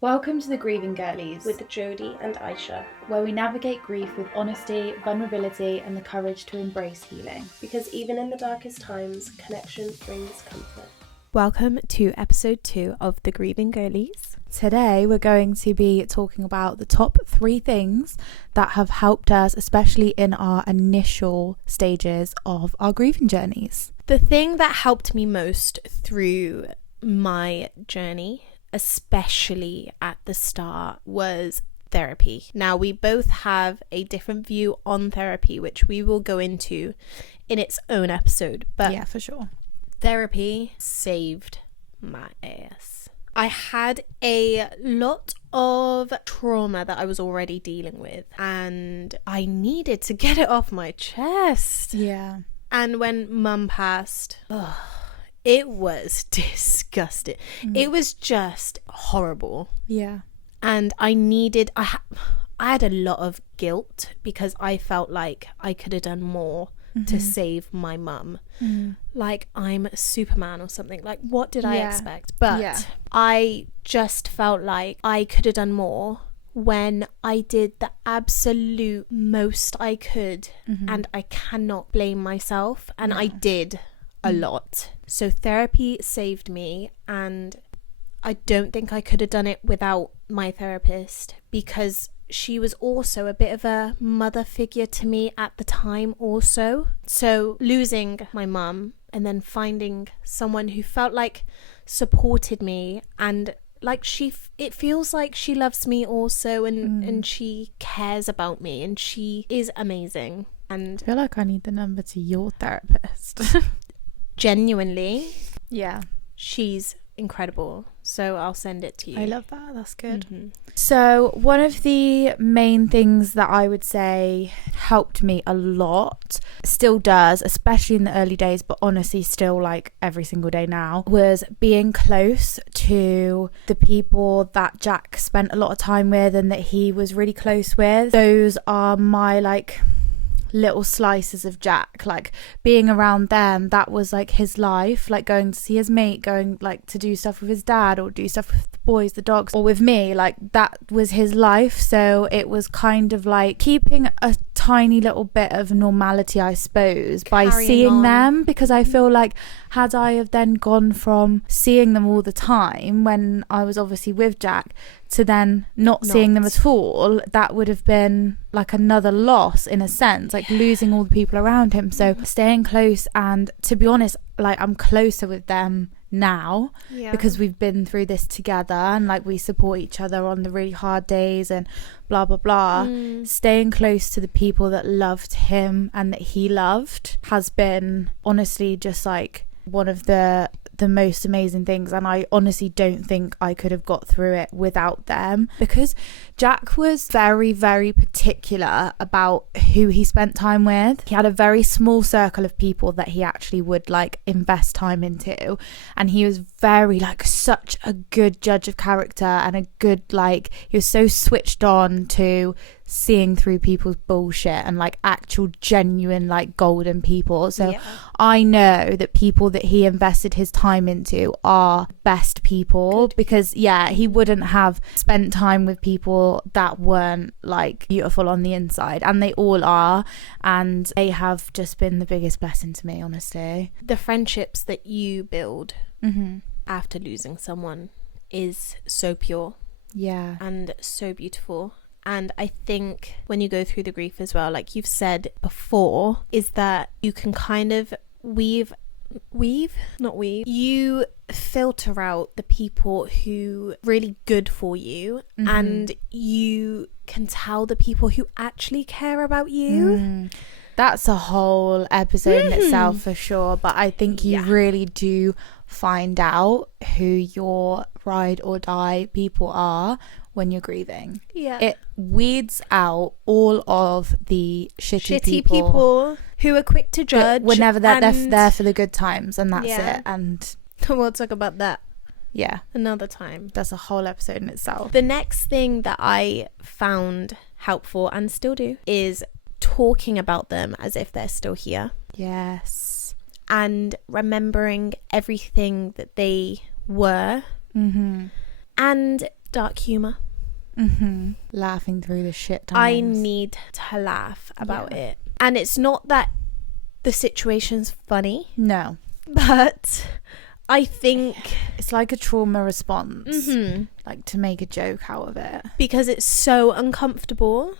Welcome to the Grieving Girlies with Jodie and Aisha, where we navigate grief with honesty, vulnerability, and the courage to embrace healing. because even in the darkest times, connection brings comfort. Welcome to episode 2 of the Grieving Girlies. Today we're going to be talking about the top 3 things that have helped us, especially in our initial stages of our grieving journeys. The thing that helped me most through my journey, especially at the start, was therapy. Now, we both have a different view on therapy, which we will go into in its own episode, but yeah, for sure. Therapy saved my ass. I had a lot of trauma that I was already dealing with, and I needed to get it off my chest. Yeah. And when Mum passed, it was disgusting. It was just horrible. Yeah. And I had a lot of guilt because I felt like I could have done more to save my mum. Like I'm Superman or something. Like, what did I expect? But I just felt like I could have done more when I did the absolute most I could, and I cannot blame myself, and I did a lot. So therapy saved me, and I don't think I could have done it without my therapist, because she was also a bit of a mother figure to me at the time also. So losing my mum and then finding someone who felt like supported me, and like it feels like she loves me also, and she cares about me, and she is amazing. And I feel like I need the number to your therapist. Genuinely, yeah, she's incredible, so I'll send it to you. I love that. That's good. So one of the main things that I would say helped me a lot, still does, especially in the early days, but honestly still like every single day now, was being close to the people that Jack spent a lot of time with and that he was really close with. Those are my like little slices of Jack, like being around them. That was like his life, like going to see his mate, going like to do stuff with his dad or do stuff with the boys, the dogs, or with me. Like that was his life. So it was kind of like keeping a tiny little bit of normality, I suppose, by seeing them, because I feel like had I have then gone from seeing them all the time when I was obviously with Jack to then not seeing them at all, that would have been like another loss in a sense, like losing all the people around him. So staying close, and to be honest, like I'm closer with them now because we've been through this together, and like we support each other on the really hard days and blah blah blah. Staying close to the people that loved him and that he loved has been honestly just like one of the most amazing things, and I honestly don't think I could have got through it without them, because Jack was very, very particular about who he spent time with. He had a very small circle of people that he actually would like invest time into, and he was very like such a good judge of character, and a good like he was so switched on to seeing through people's bullshit and like actual genuine like golden people. So I know that people that he invested his time into are best people, because he wouldn't have spent time with people that weren't like beautiful on the inside, and they all are, and they have just been the biggest blessing to me, honestly. The friendships that you build after losing someone is so pure and so beautiful. And I think when you go through the grief as well, like you've said before, is that you can kind of you filter out the people who are really good for you, and you can tell the people who actually care about you. That's a whole episode in itself for sure, but I think you really do find out who your ride or die people are when you're grieving. It weeds out all of the shitty people who are quick to judge whenever they're there for the good times, and that's it. And we'll talk about that another time. That's a whole episode in itself. The next thing that I found helpful, and still do, is talking about them as if they're still here. Yes. And remembering everything that they were. And Dark humour. Laughing through the shit times. I need to laugh about it. And it's not that the situation's funny. No. But I think it's like a trauma response. Like to make a joke out of it. Because it's so uncomfortable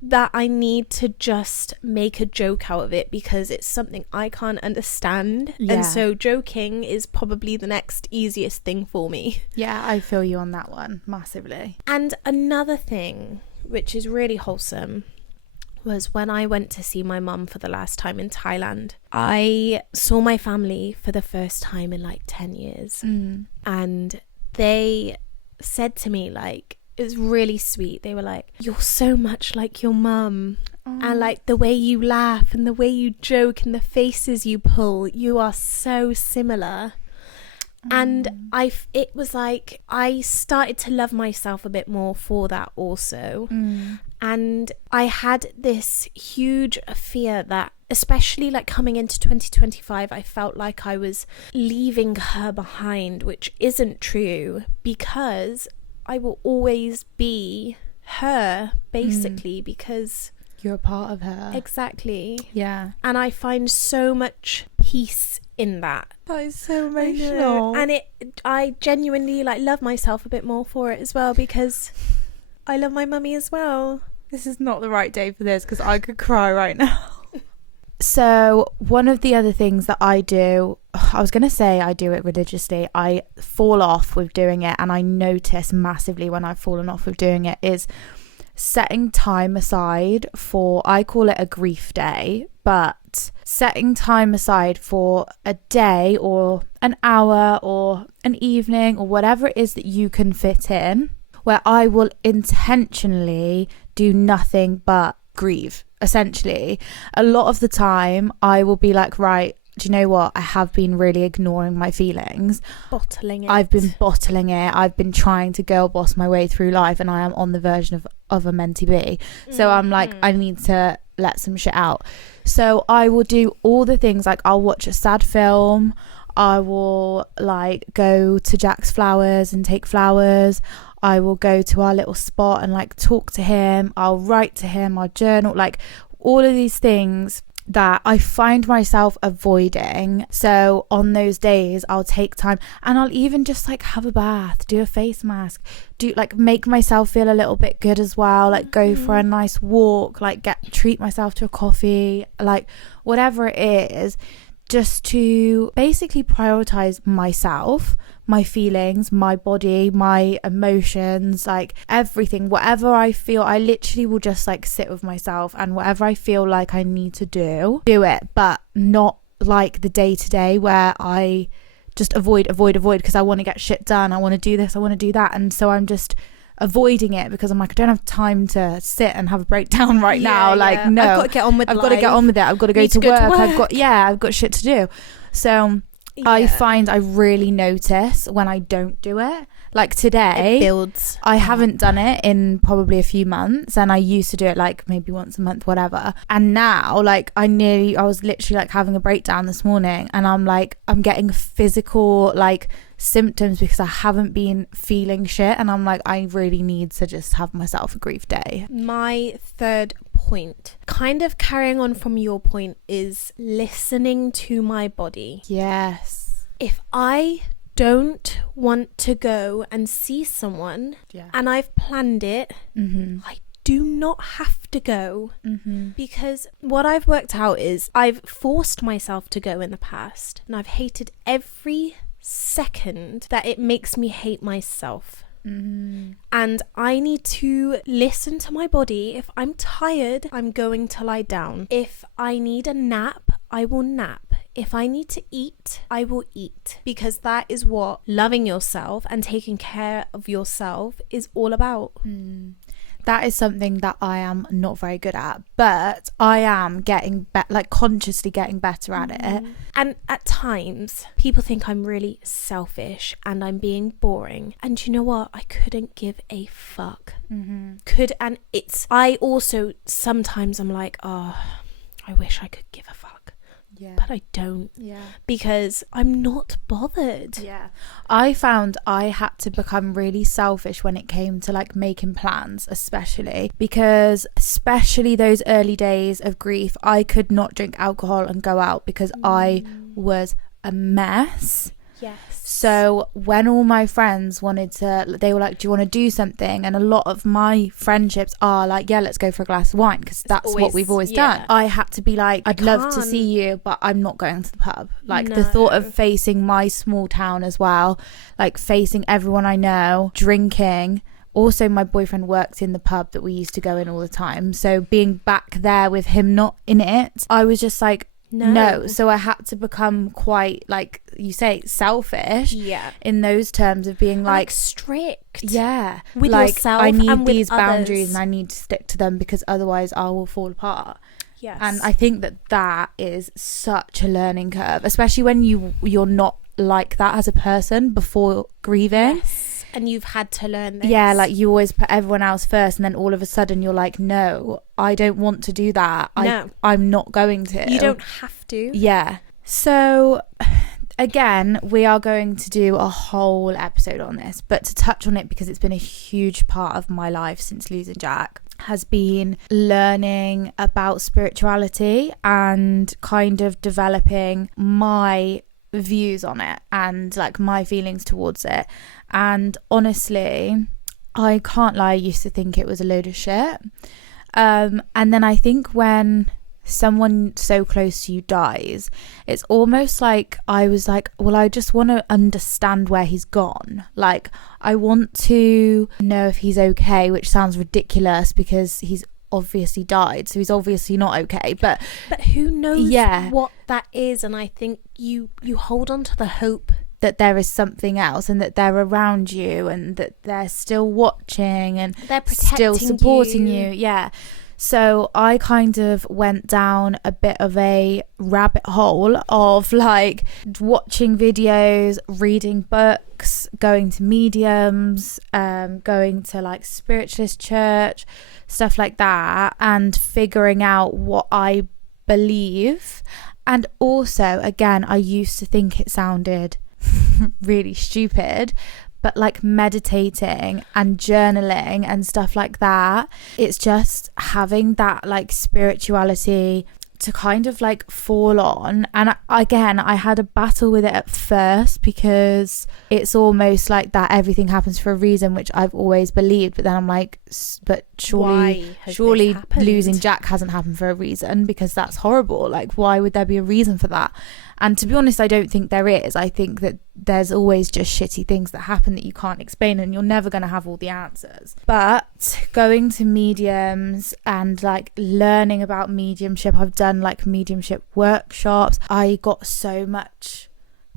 that I need to just make a joke out of it because it's something I can't understand. Yeah. And so joking is probably the next easiest thing for me. Yeah, I feel you on that one massively. And another thing, which is really wholesome, was when I went to see my mum for the last time in Thailand. I saw my family for the first time in like 10 years. And they said to me, like, it was really sweet. They were like, you're so much like your mum. And like the way you laugh and the way you joke and the faces you pull, you are so similar. And it was like I started to love myself a bit more for that also. And I had this huge fear that, especially like coming into 2025, I felt like I was leaving her behind, which isn't true because I will always be her, basically, because you're a part of her. Exactly. Yeah. And I find so much peace in that. That is so emotional. And I genuinely like love myself a bit more for it as well because I love my mummy as well. This is not the right day for this because I could cry right now. So one of the other things that I do, I was going to say I do it religiously. I fall off with doing it, and I notice massively when I've fallen off with doing it, is setting time aside for, I call it a grief day, but setting time aside for a day or an hour or an evening or whatever it is that you can fit in, where I will intentionally do nothing but grieve. Essentially, a lot of the time I will be like, right, do you know what? I have been really ignoring my feelings. Bottling it. I've been bottling it. I've been trying to girl boss my way through life, and I am on the version of a mentee be. So I'm like, I need to let some shit out. So I will do all the things, like I'll watch a sad film. I will like go to Jack's Flowers and take flowers. I will go to our little spot and like talk to him. I'll write to him. I'll journal, like all of these things that I find myself avoiding. So on those days I'll take time, and I'll even just like have a bath, do a face mask, do like make myself feel a little bit good as well, like go for a nice walk, like treat myself to a coffee, like whatever it is, just to basically prioritize myself, my feelings, my body, my emotions, like everything. Whatever I feel, I literally will just like sit with myself, and whatever I feel like I need to do it, but not like the day-to-day where I just avoid because I want to get shit done. I want to do this, I want to do that, and so I'm just avoiding it because I'm like, I don't have time to sit and have a breakdown right now. Like, no, I've got to get on with I've got to get on with it. I've got to go to work. I've got shit to do. So I find I really notice when I don't do it. Like today, it builds. I haven't done it in probably a few months, and I used to do it like maybe once a month, whatever. And now, like I was literally like having a breakdown this morning, and I'm like, I'm getting physical like symptoms because I haven't been feeling shit, and I'm like, I really need to just have myself a grief day. My third point, kind of carrying on from your point, is listening to my body. Yes. If I don't want to go and see someone and I've planned it, I do not have to go, because what I've worked out is I've forced myself to go in the past, and I've hated every second that it makes me hate myself. And I need to listen to my body. If I'm tired, I'm going to lie down. If I need a nap, I will nap. If I need to eat, I will eat, because that is what loving yourself and taking care of yourself is all about. That is something that I am not very good at, but I am getting like consciously getting better at it. And at times people think I'm really selfish and I'm being boring, and you know what, I couldn't give a fuck. I also sometimes I'm like, oh, I wish I could give a fuck. but I don't. Yeah. Because I'm not bothered. Yeah. I found I had to become really selfish when it came to like making plans, especially those early days of grief, I could not drink alcohol and go out because I was a mess. Yes. So when all my friends they were like, do you want to do something? And a lot of my friendships are like, yeah, let's go for a glass of wine, because that's what we've always done. I had to be like, I'd love to see you, but I'm not going to the pub. Like the thought of facing my small town as well, like facing everyone I know, drinking. Also, my boyfriend worked in the pub that we used to go in all the time. So being back there with him not in it, I was just like, no. So I had to become quite, like you say, selfish in those terms of being like strict with yourself. I need these boundaries and I need to stick to them, because otherwise I will fall apart. And I think that is such a learning curve, especially when you're not like that as a person before grieving. And you've had to learn this. Yeah, like you always put everyone else first, and then all of a sudden you're like, no, I don't want to do that. I'm not going to. You don't have to. Yeah. So again, we are going to do a whole episode on this, but to touch on it, because it's been a huge part of my life since losing Jack, has been learning about spirituality and kind of developing my views on it and like my feelings towards it. And honestly, I can't lie, I used to think it was a load of shit, and then I think when someone so close to you dies, it's almost like I was like, well, I just want to understand where he's gone. Like, I want to know if he's okay, which sounds ridiculous because he's obviously died, so he's obviously not okay, but who knows what that is. And I think you hold on to the hope that there is something else, and that they're around you, and that they're still watching, and they're protecting, still supporting you. So I kind of went down a bit of a rabbit hole of like watching videos, reading books, going to mediums, going to like spiritualist church, stuff like that, and figuring out what I believe. And also, again, I used to think it sounded really stupid, but like meditating and journaling and stuff like that, it's just having that like spirituality to kind of like fall on. And I had a battle with it at first, because it's almost like that everything happens for a reason, which I've always believed, but then I'm like, but surely losing Jack hasn't happened for a reason, because that's horrible. Like, why would there be a reason for that? And to be honest, I don't think there is. I think that there's always just shitty things that happen that you can't explain, and you're never going to have all the answers. But going to mediums and like learning about mediumship, I've done like mediumship workshops. I got so much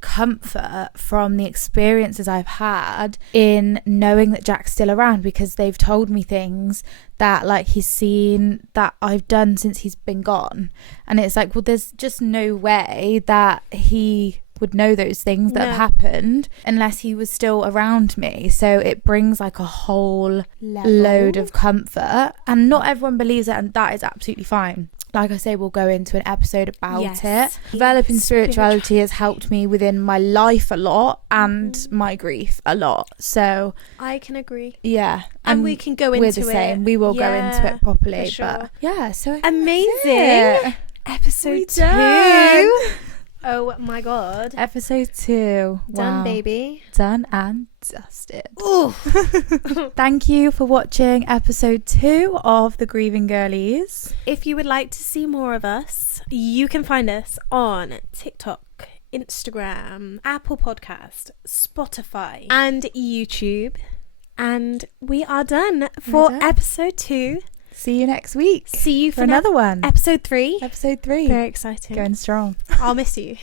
comfort from the experiences I've had in knowing that Jack's still around, because they've told me things that like he's seen that I've done since he's been gone. And it's like, well, there's just no way that he would know those things that have happened unless he was still around me. So it brings like a whole load of comfort, and not everyone believes it, and that is absolutely fine. Like I say, we'll go into an episode about it. Developing spirituality has helped me within my life a lot, and my grief a lot. So I can agree. Yeah. And we can go into we're the same. We will go into it properly. For sure. But yeah, so amazing. Episode 2. Oh my god. Episode 2. Done, wow. baby. Done and dusted. Ooh. Thank you for watching episode 2 of the Grieving Girlies. If you would like to see more of us, you can find us on TikTok, Instagram, Apple Podcast, Spotify, and YouTube. And we are done for episode 2. See you next week. See you for another one. Episode 3. Episode 3. Very exciting. Going strong. I'll miss you.